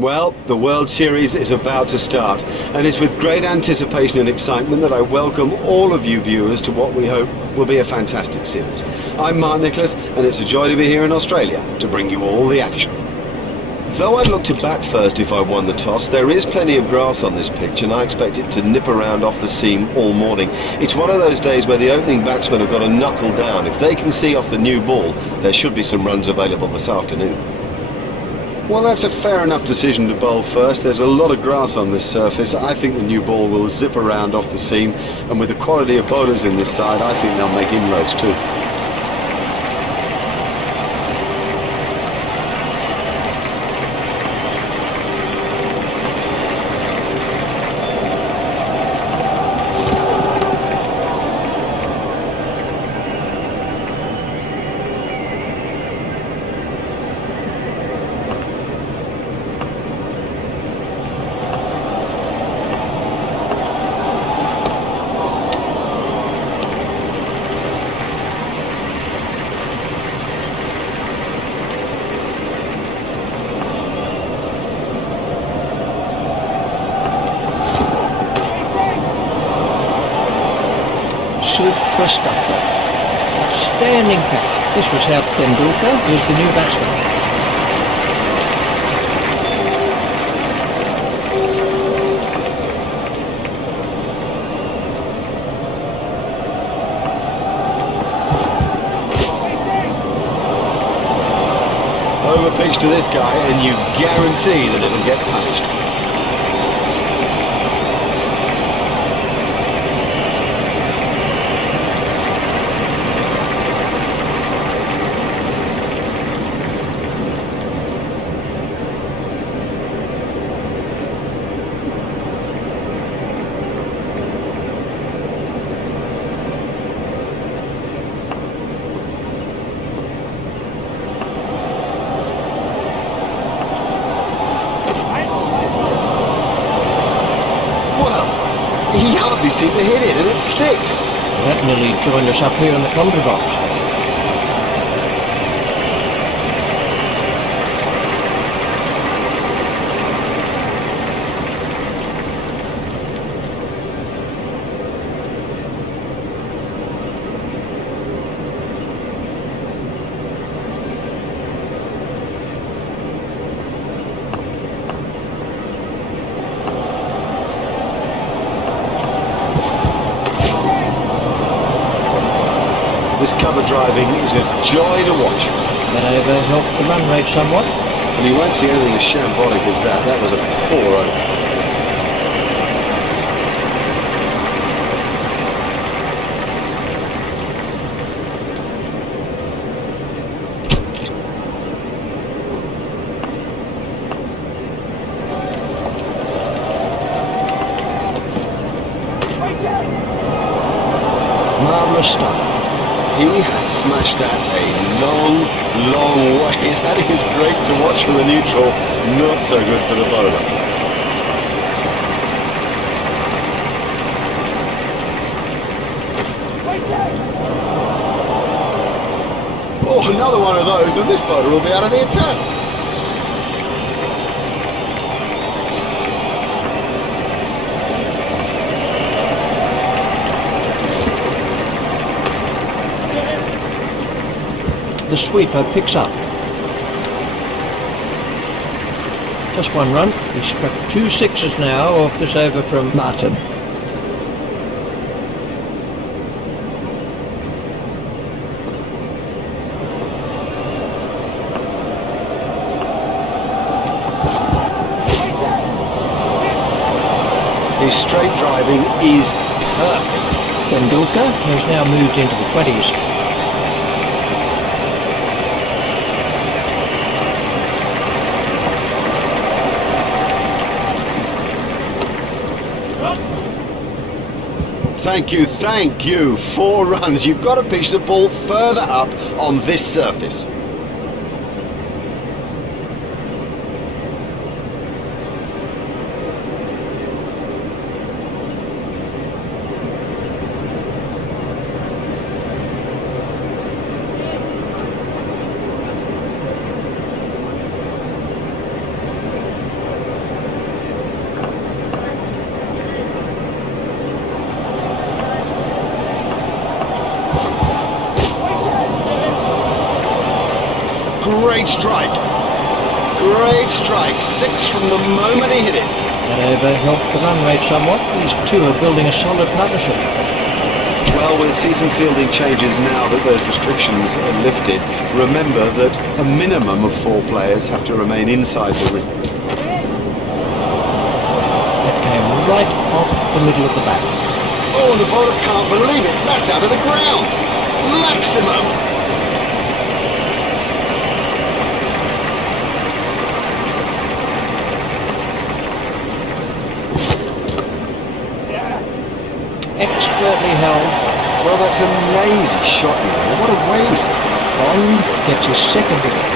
Well, the World Series is about to start, and it's with great anticipation and excitement that I welcome all of you viewers to what we hope will be a fantastic series. I'm Mark Nicholas, and it's a joy to be here in Australia to bring you all the action. Though I'd look to bat first if I won the toss, there is plenty of grass on this pitch, and I expect it to nip around off the seam all morning. It's one of those days where the opening batsmen have got to knuckle down. If they can see off the new ball, there should be some runs available this afternoon. Well, that's a fair enough decision to bowl first. There's a lot of grass on this surface. I think the new ball will zip around off the seam, and with the quality of bowlers in this side, I think they'll make inroads too. Super stuffer. Outstanding catch. This was how Tendulkar is the new batsman. Over pitch to this guy, and you guarantee that it'll get punished. He hardly seemed to hit it, and it's 6. That nearly joined us up here in the commentary box. This cover driving is a joy to watch. That over helped the run rate somewhat. And you won't see anything as shambolic as that. That was a poor over. Marvellous stuff. He has smashed that a long, long way. That is great to watch from the neutral, not so good for the bowler. Oh, another one of those, and this bowler will be out of the attack. The sweeper picks up. Just one run. He struck 2 6s now off this over from Martin. His straight driving is perfect. Tendulkar has now moved into the 20s. Thank you. 4 runs. You've got to pitch the ball further up on this surface. great strike. Great strike. 6 from the moment he hit it. That over helped the run rate somewhat. These two are building a solid partnership. Well, we'll see some fielding changes now that those restrictions are lifted. Remember that a minimum of 4 players have to remain inside the ring. That came right off the middle of the bat. Oh, and the bowler can't believe it. That's out of the ground. Maximum. Expertly held. Well, that's a lazy shot, you know. What a waste. Bond gets his second wicket.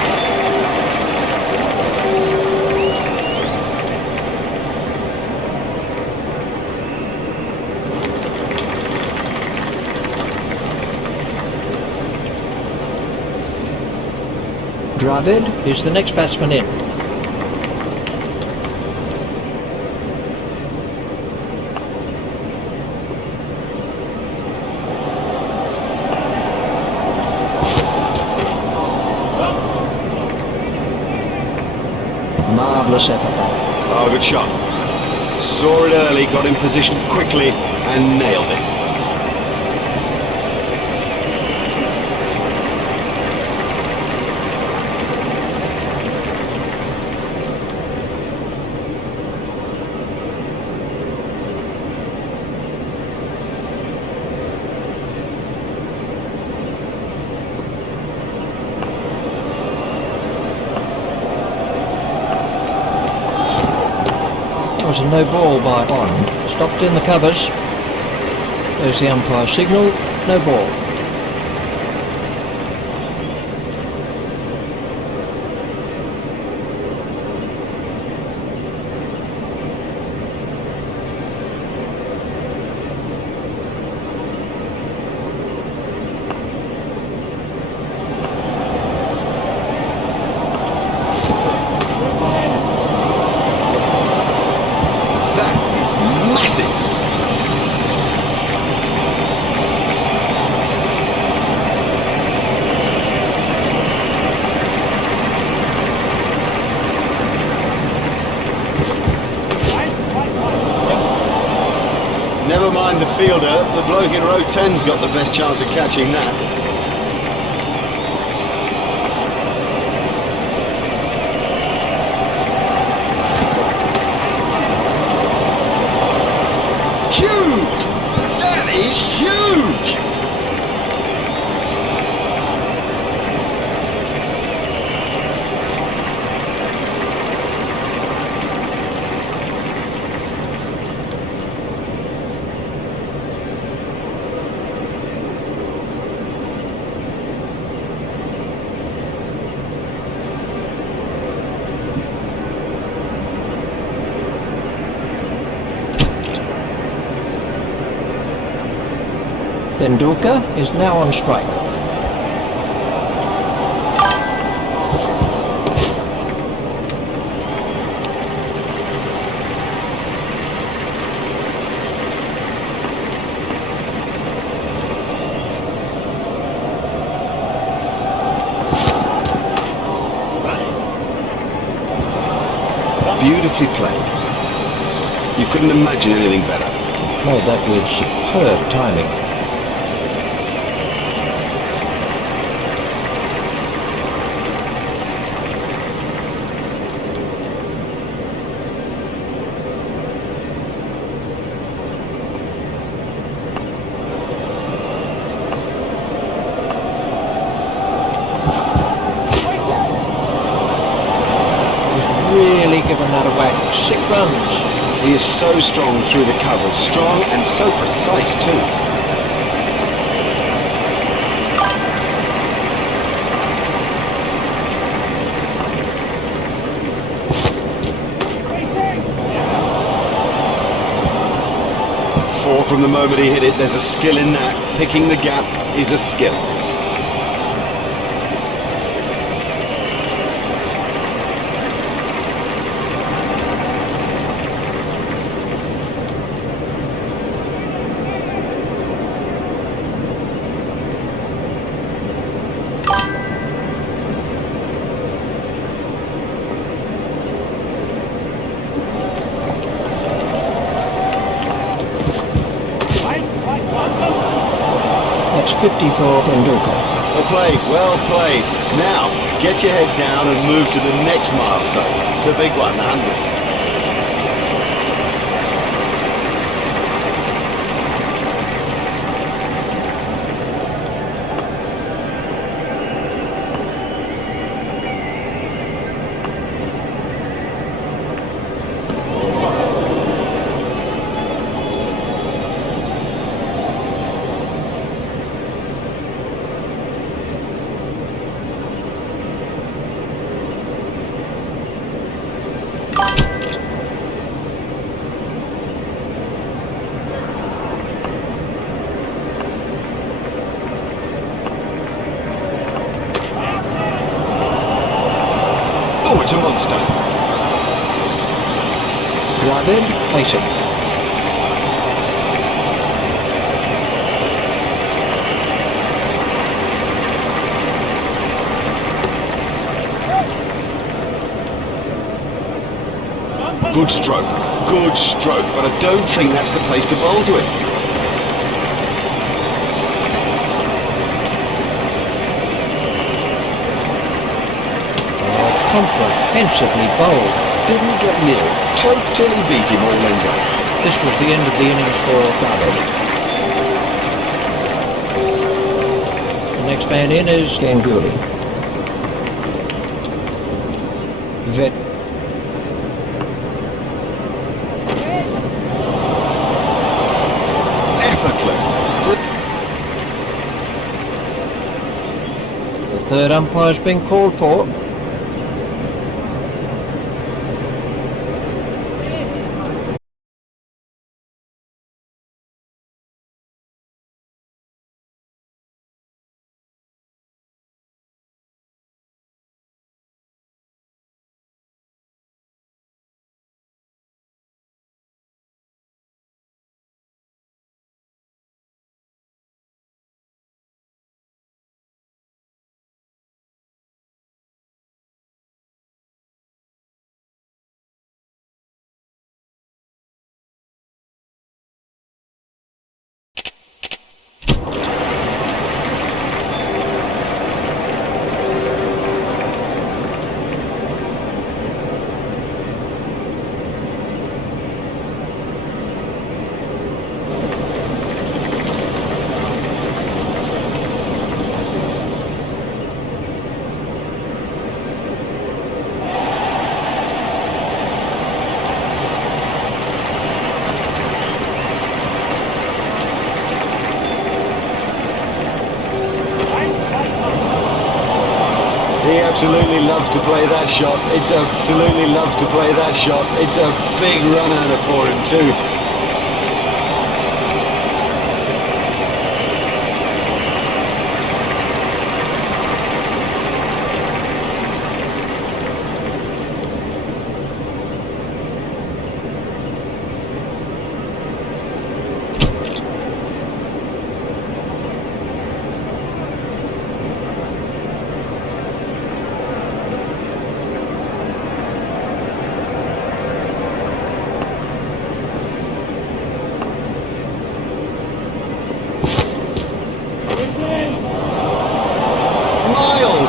Dravid is the next batsman in. Marvellous effort that. Oh, good shot. Saw it early, got in position quickly and nailed it. That was a no ball by Bond. Stopped in the covers. There's the umpire signal. No ball. Massive. Never mind the fielder, the bloke in row 10's got the best chance of catching that. Huge! That is huge! Tendulkar is now on strike. Beautifully played. You couldn't imagine anything better. Made that with superb timing. Really given that a whack. 6 runs. He is so strong through the covers, strong and so precise too. Four from the moment he hit it. There's a skill in that. Picking the gap is a skill. 50 for Tendulkar. Well played, well played. Now, get your head down and move to the next milestone. The big one, the 100. Oh, it's a monster. Dravid, facing. Good stroke, but I don't think that's the place to bowl to it. Comprehensively bowled. Didn't get near it, totally beat him all ends up. This was the end of the innings for Dravid. The next man in is Ganguly. Vet. Effortless. The third umpire's been called for. He absolutely loves to play that shot. It's absolutely loves to play that shot. It's a big run earner for him too.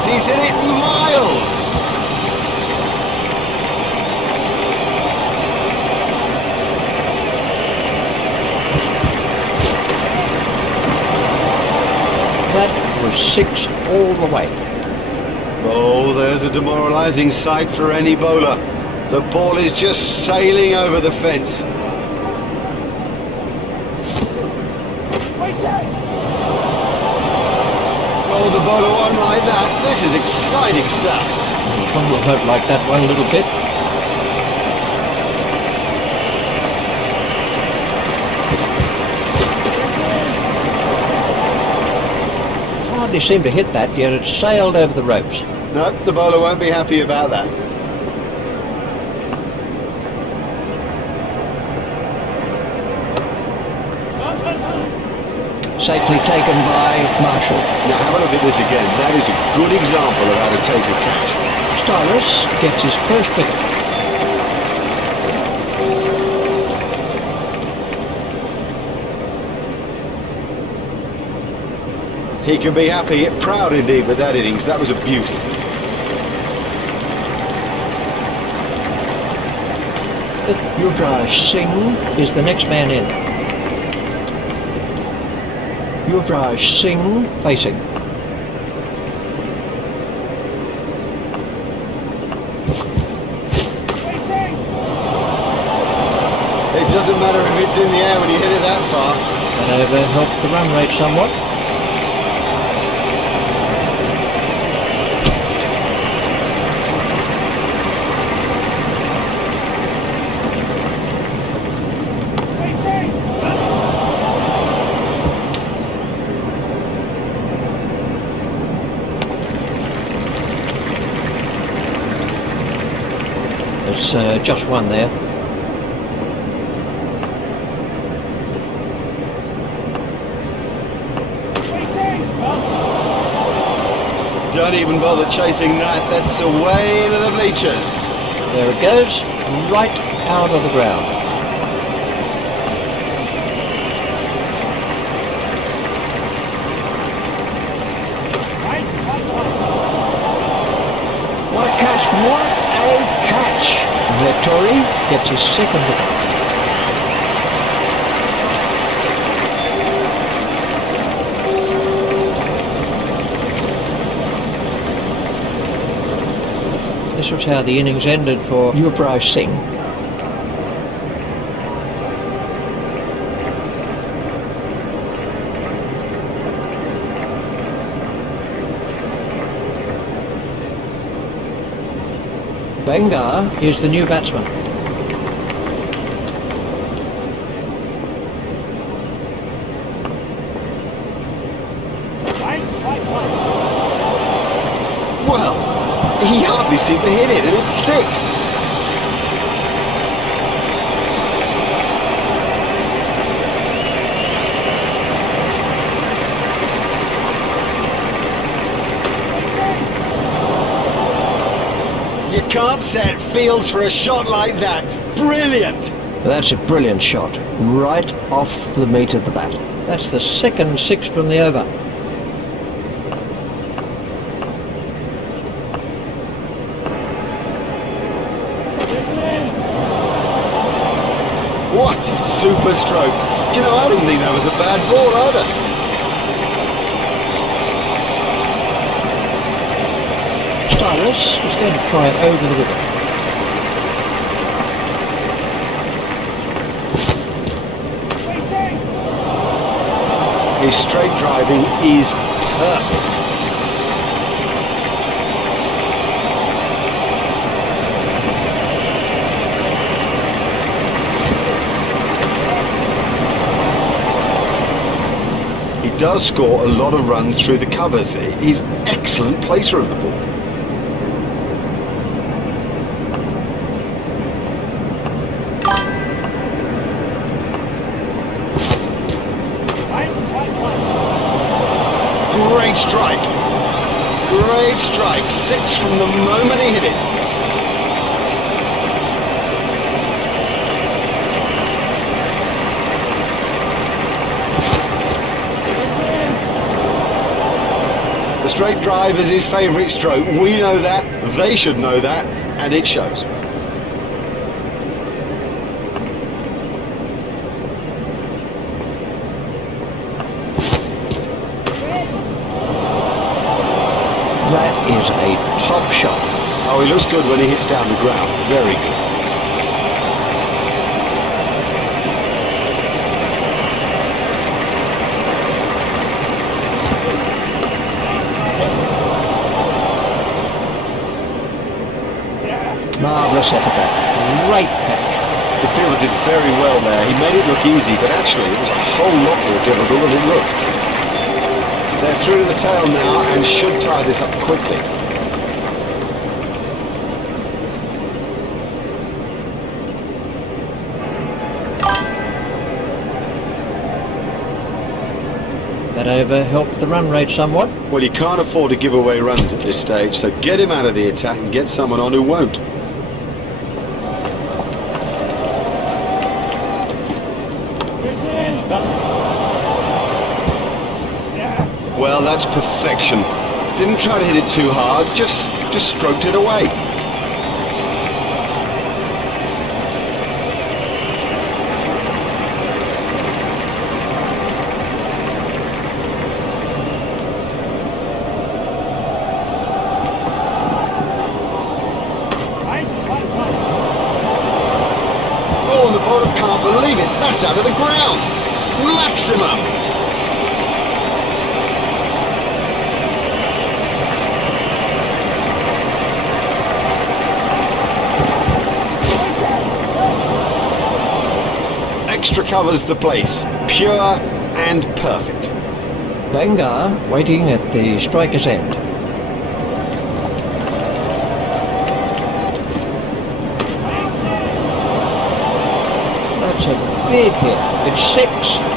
He's hit it miles! That was 6 all the way. Oh, there's a demoralising sight for any bowler. The ball is just sailing over the fence. Oh, the bowler won't like that. This is exciting stuff. One will hope like that one little bit. Hardly seemed to hit that, yet it sailed over the ropes. No, the bowler won't be happy about that. Safely taken by Marshall. Now have a look at this again. That is a good example of how to take a catch. Stylus gets his first wicket. He can be happy, proud indeed with that innings. That was a beauty. Yuvraj Singh is the next man in. Yuvraj Singh facing. It doesn't matter if it's in the air when you hit it that far. That over helped the run rate somewhat. There's just one there. Don't even bother chasing that. That's away into the bleachers. There it goes, right out of the ground. What a catch, what a catch! Vettori gets his second wicket. This was how the innings ended for Yuvraj Singh. Benga is the new batsman. Well, he hardly seemed to hit it, and it's 6. You can't set fields for a shot like that. Brilliant! That's a brilliant shot, right off the meat of the bat. That's the second 6 from the over. What a super stroke. Do you know, I didn't think that was a bad ball either. Stylus is going to try it over the wicket. His straight driving is perfect. He does score a lot of runs through the covers. He's an excellent placer of the ball. Great strike. Great strike. 6 from the moment he hit it. The straight drive is his favourite stroke. We know that, they should know that, and it shows. That is a top shot. Oh, he looks good when he hits down the ground. Very good. Marvellous effort there. Great catch. The fielder did very well there. He made it look easy, but actually it was a whole lot more difficult than it looked. They're through to the tail now and should tie this up quickly. That over helped the run rate somewhat. Well, you can't afford to give away runs at this stage, so get him out of the attack and get someone on who won't. Well, that's perfection. Didn't try to hit it too hard, just stroked it away. Oh, and the bowler can't believe it. That's out of the ground. Maximum. Extra covers the place. Pure and perfect. Bangar waiting at the striker's end. That's a big hit. It's 6.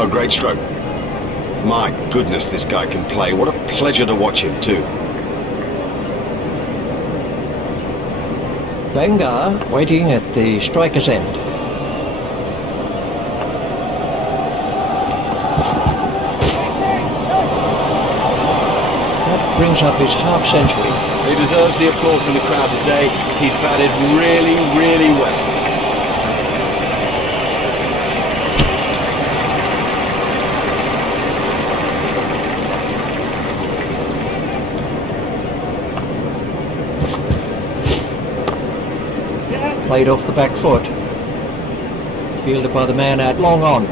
A great stroke. My goodness, this guy can play. What a pleasure to watch him too. Bangar waiting at the striker's end. That brings up his half century. He deserves the applause from the crowd today. He's batted really, really well. Played off the back foot. Fielded by the man out long on.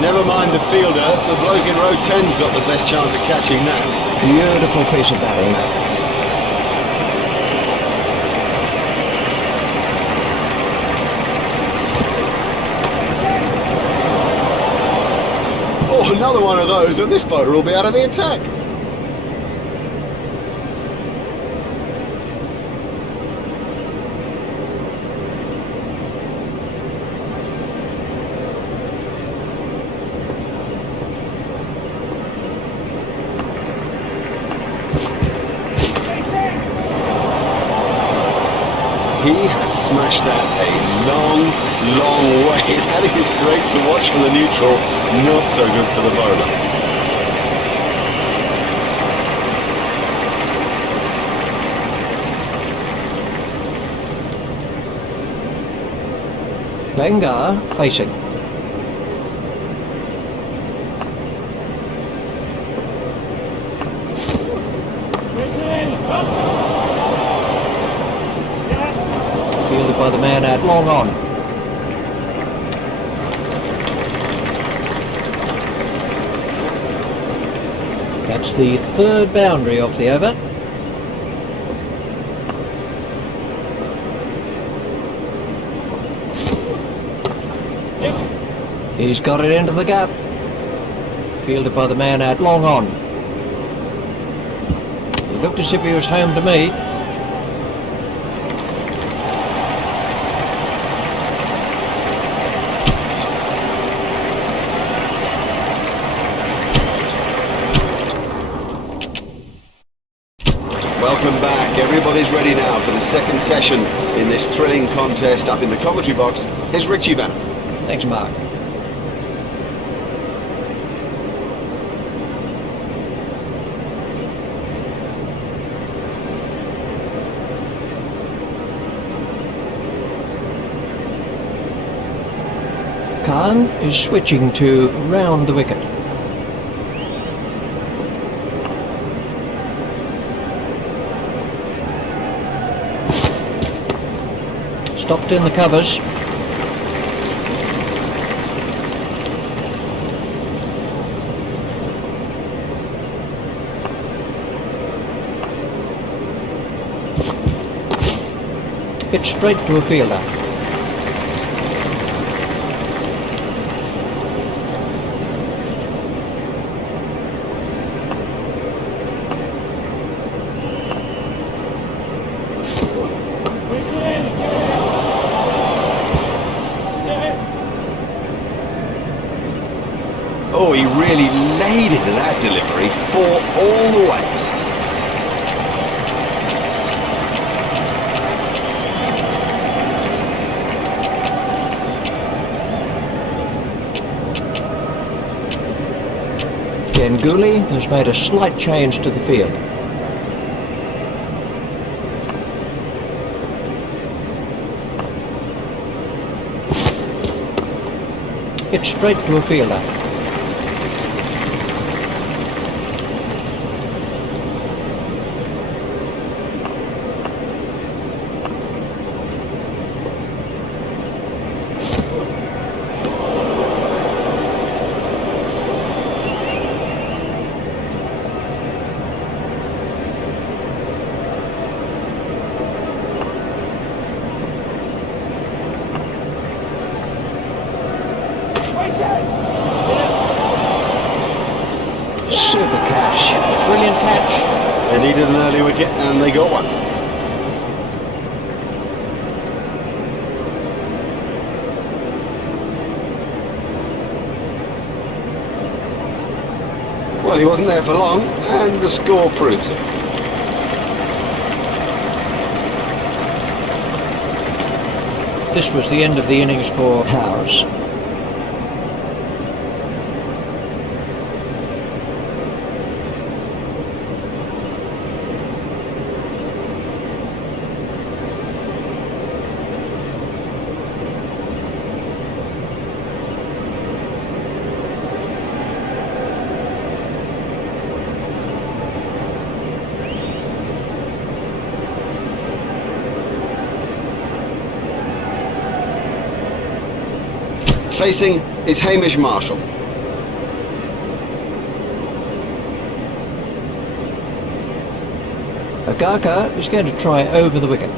Never mind the fielder, the bloke in row 10's got the best chance of catching that. Beautiful piece of batting that. Oh, another one of those, and this bowler will be out of the attack. He has smashed that a long, long way. That is great to watch from the neutral, not so good for the bowler. Bangar facing. Fielded by the man out long on. That's the third boundary of the over. He's got it into the gap. Fielded by the man out long on. He looked as if he was home to me. Welcome back. Everybody's ready now for the second session in this thrilling contest. Up in the commentary box is Richie Banner. Thanks, Mark. Khan is switching to round the wicket. Stopped in the covers. Hit straight to a fielder. Oh, he really laid into that delivery, 4 all the way. Ganguly has made a slight change to the field. Hit straight to a fielder. Super catch. Brilliant catch. They needed an early wicket and they got one. Well, he wasn't there for long, and the score proves it. This was the end of the innings for Howes. Facing is Hamish Marshall. Agaka is going to try over the wicket.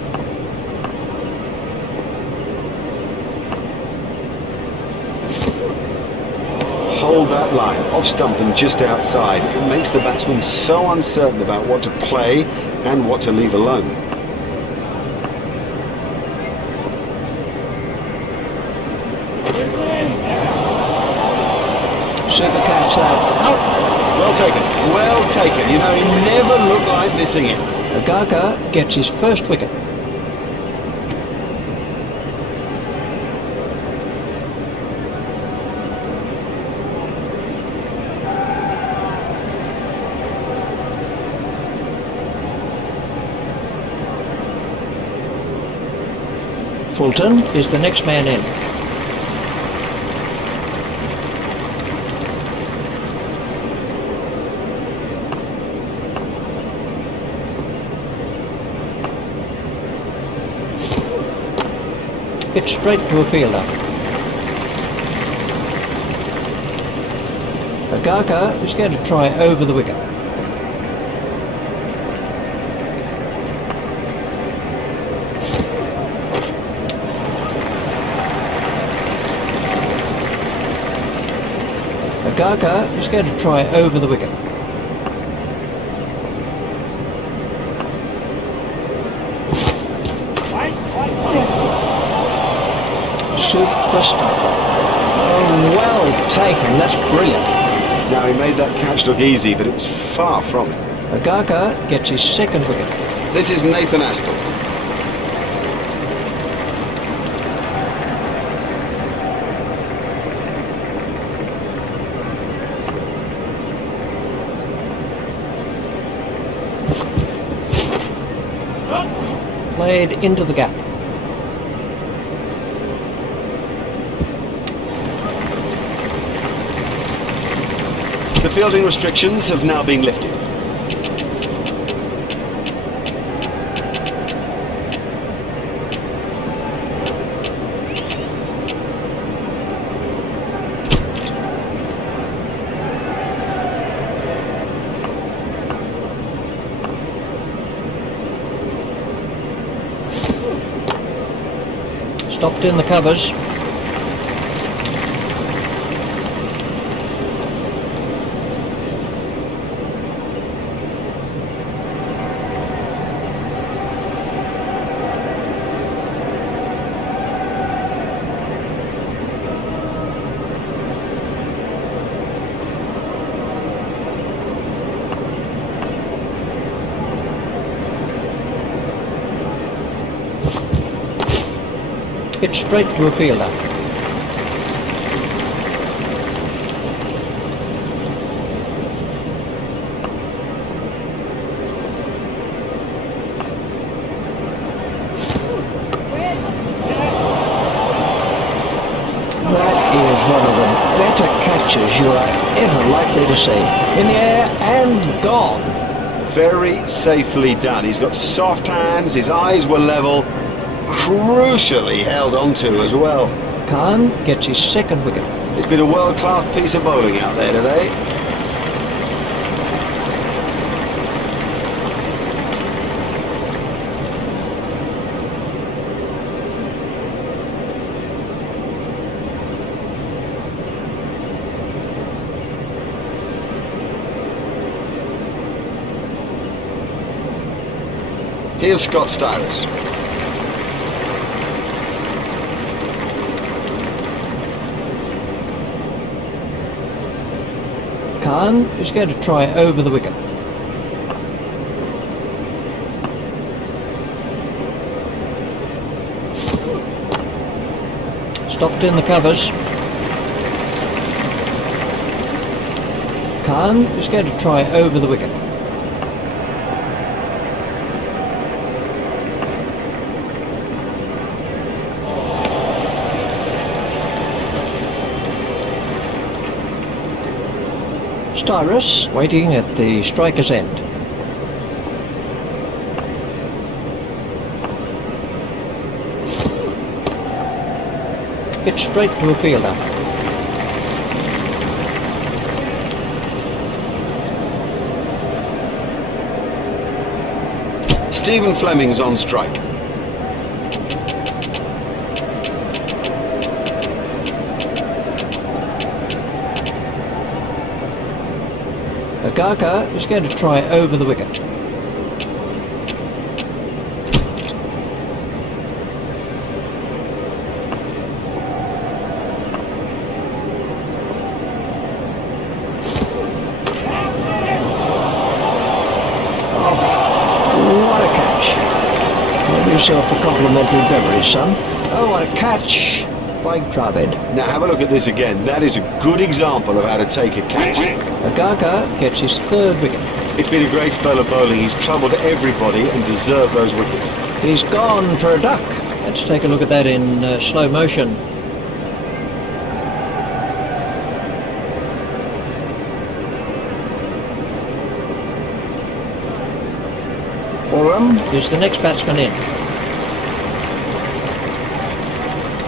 Hold that line, off stump and just outside. It makes the batsman so uncertain about what to play and what to leave alone. Super catch that. Out. Well taken, well taken. You know, he never looked like missing it. Agaka gets his first wicket. Fulton is the next man in. Hit straight to a fielder. Agaka is going to try over the wicket. Agaka is going to try over the wicket. Super stuffer. Oh, well taken. That's brilliant. Now, he made that catch look easy, but it was far from it. Agaka gets his second wicket. This is Nathan Askell. Played into the gap. The fielding restrictions have now been lifted. Stopped in the covers. Hit straight to a fielder. That is one of the better catches you are ever likely to see. In the air and gone. Very safely done. He's got soft hands, his eyes were level, crucially held onto as well. Khan gets his second wicket. It's been a world-class piece of bowling out there today. Here's Scott Styrus. Khan is going to try over the wicket. Stopped in the covers. Khan is going to try over the wicket. Styrus waiting at the striker's end. Hit straight to a fielder. Stephen Fleming's on strike. Agaka is going to try over the wicket. What a catch. Have yourself a complimentary beverage, son. Oh, what a catch by Dravid. Now have a look at this again. That is a good example of how to take a catch. Agaka gets his third wicket. It's been a great spell of bowling. He's troubled everybody and deserved those wickets. He's gone for a duck. Let's take a look at that in slow motion. Oram is the next batsman in.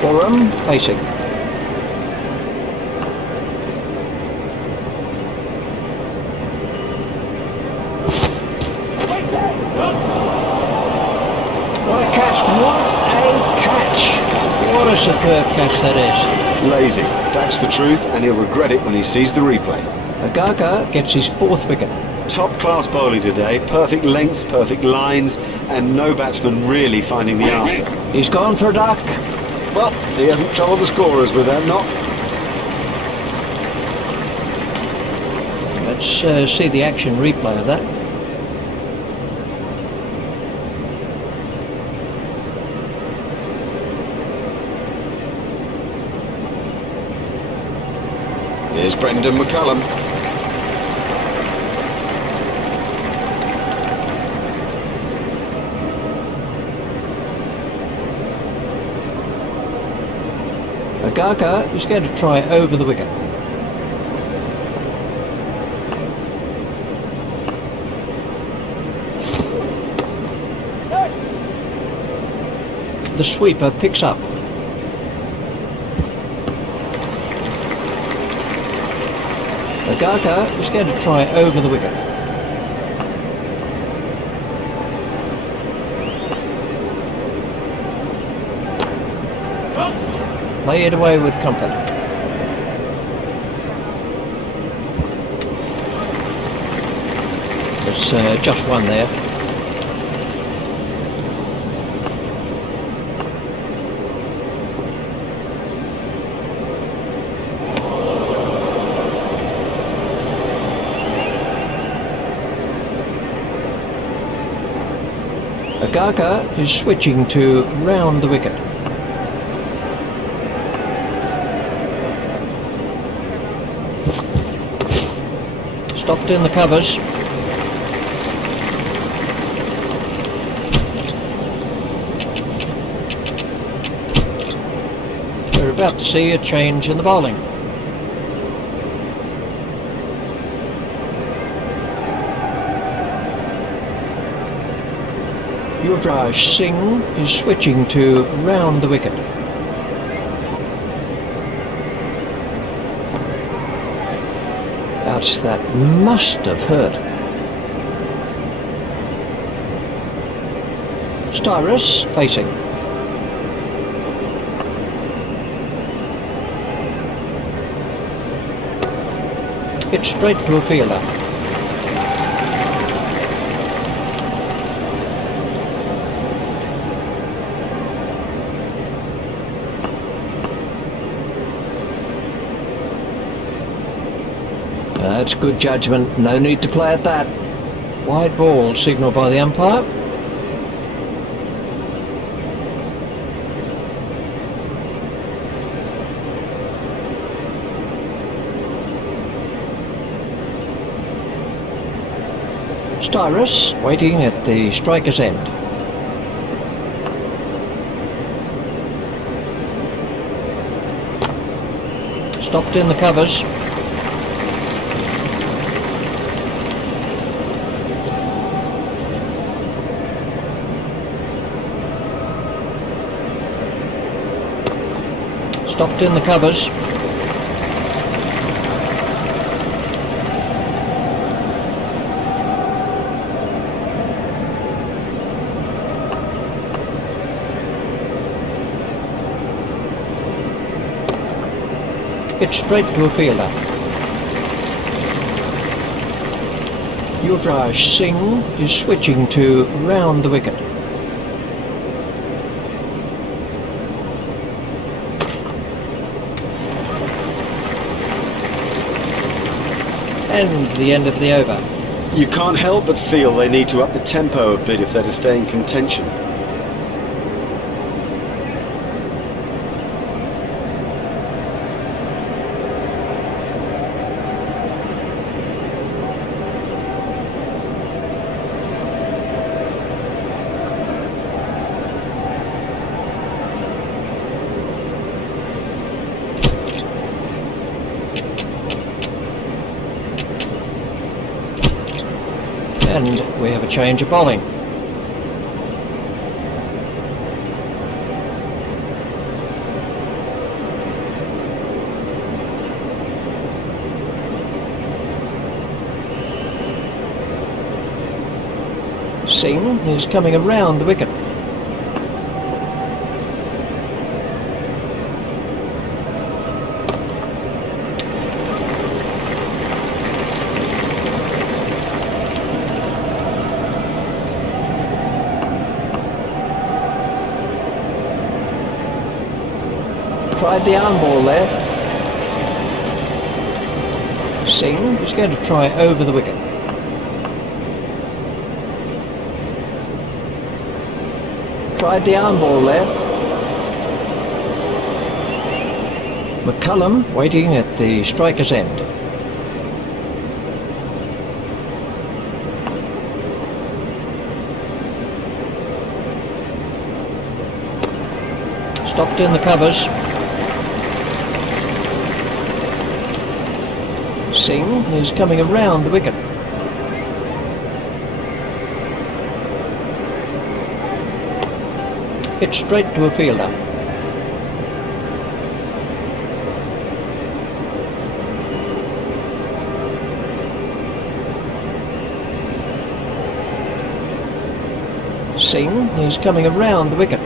Oram facing. What a catch, what a catch. What a superb catch that is. Lazy. That's the truth, and he'll regret it when he sees the replay. Agaka gets his fourth wicket. Top-class bowling today. Perfect lengths, perfect lines, and no batsman really finding the answer. He's gone for a duck. Well, he hasn't troubled the scorers with that knock. Let's see the action replay of that. Here's Brendan McCullum. Agaka is going to try over the wicket. The sweeper picks up. Agaka is going to try over the wicket. Play it away with comfort. It's just one there. Skaka is switching to round the wicket. Stopped in the covers. We're about to see a change in the bowling. Yuvraj Singh is switching to round the wicket. Ouch, that must have hurt. Styrus facing. Hit straight to a fielder. That's good judgment, no need to play at that. Wide ball signalled by the umpire. Styrus waiting at the striker's end. Stopped in the covers. Stopped in the covers. Hit straight to a fielder. Yuvraj Singh is switching to round the wicket. And the end of the over. You can't help but feel they need to up the tempo a bit if they're to stay in contention. And we have a change of bowling. Singh is coming around the wicket. Tried the arm ball there. Singh is going to try over the wicket. Tried the arm ball there. McCullum waiting at the striker's end. Stopped in the covers. Singh is coming around the wicket. Hit straight to a fielder. Singh is coming around the wicket.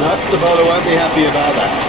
No, the bowler won't be happy about that.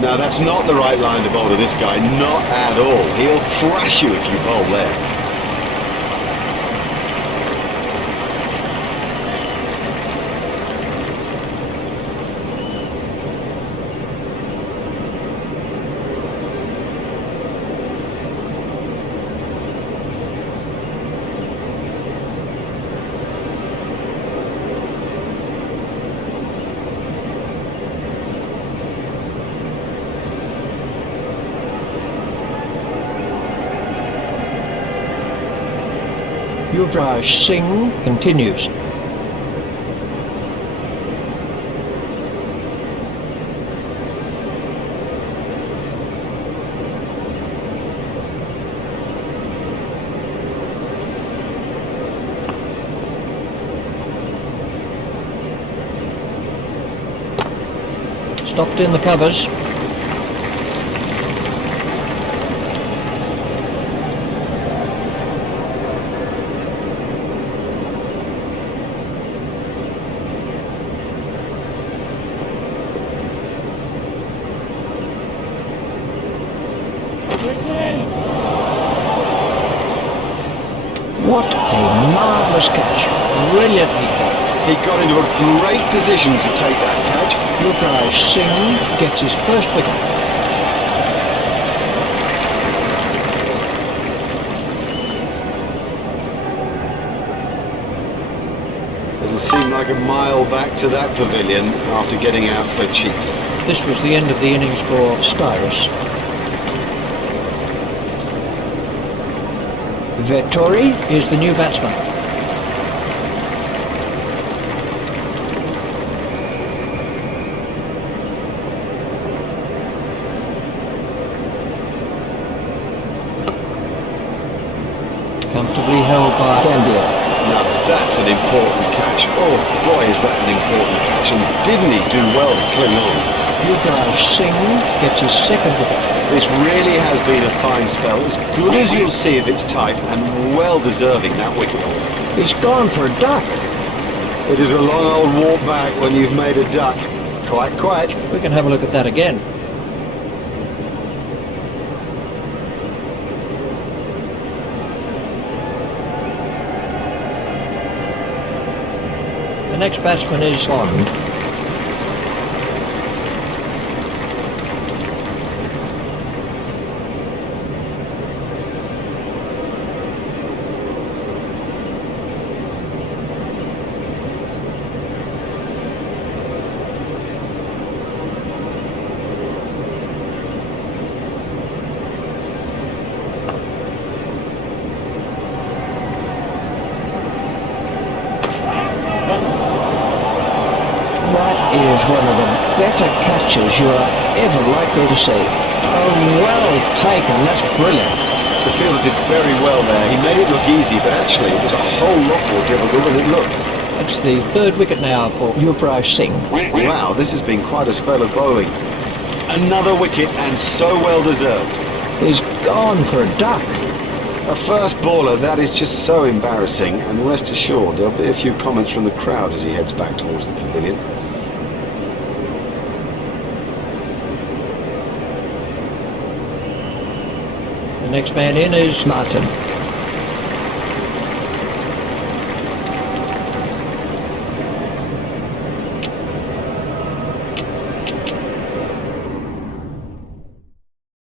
Now that's not the right line to bowl to this guy, not at all. He'll thrash you if you bowl there. Yuvraj Singh continues. Stopped in the covers. What a marvellous catch. Brilliantly caught. He got into a great position to take that catch. Yuvraj Singh gets his first wicket. It'll seem like a mile back to that pavilion after getting out so cheaply. This was the end of the innings for Styrus. Vettori is the new batsman. Comfortably held by Gambia. Now that's an important catch. Oh boy, is that an important catch. And didn't he do well to cling on? Yuvraj Singh gets his second wicket. This really has been a fine spell, as good as you'll see of its type, and well deserving that wicket haul. He's gone for a duck. It is a long old walk back when you've made a duck. Quite, quite. We can have a look at that again. The next batsman is Bond. That is one of the better catches you are ever likely to see. Oh, well taken, that's brilliant. The fielder did very well there. He made it look easy, but actually it was a whole lot more difficult than it looked. That's the third wicket now for Yuvraj Singh. Wow, this has been quite a spell of bowling. Another wicket, and so well deserved. He's gone for a duck. A first baller, that is just so embarrassing, and rest assured there'll be a few comments from the crowd as he heads back towards the pavilion. The next man in is Martin.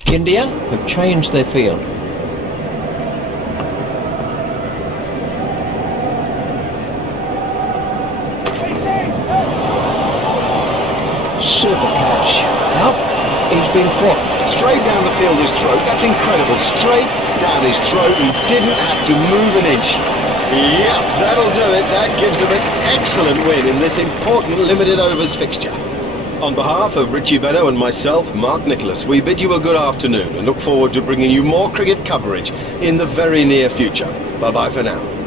India have changed their field. Super catch. Nope, he's been caught. Straight down the fielder's throat, that's incredible. Straight down his throat, he didn't have to move an inch. Yep, that'll do it. That gives them an excellent win in this important limited overs fixture. On behalf of Richie Beddoe and myself, Mark Nicholas, we bid you a good afternoon and look forward to bringing you more cricket coverage in the very near future. Bye-bye for now.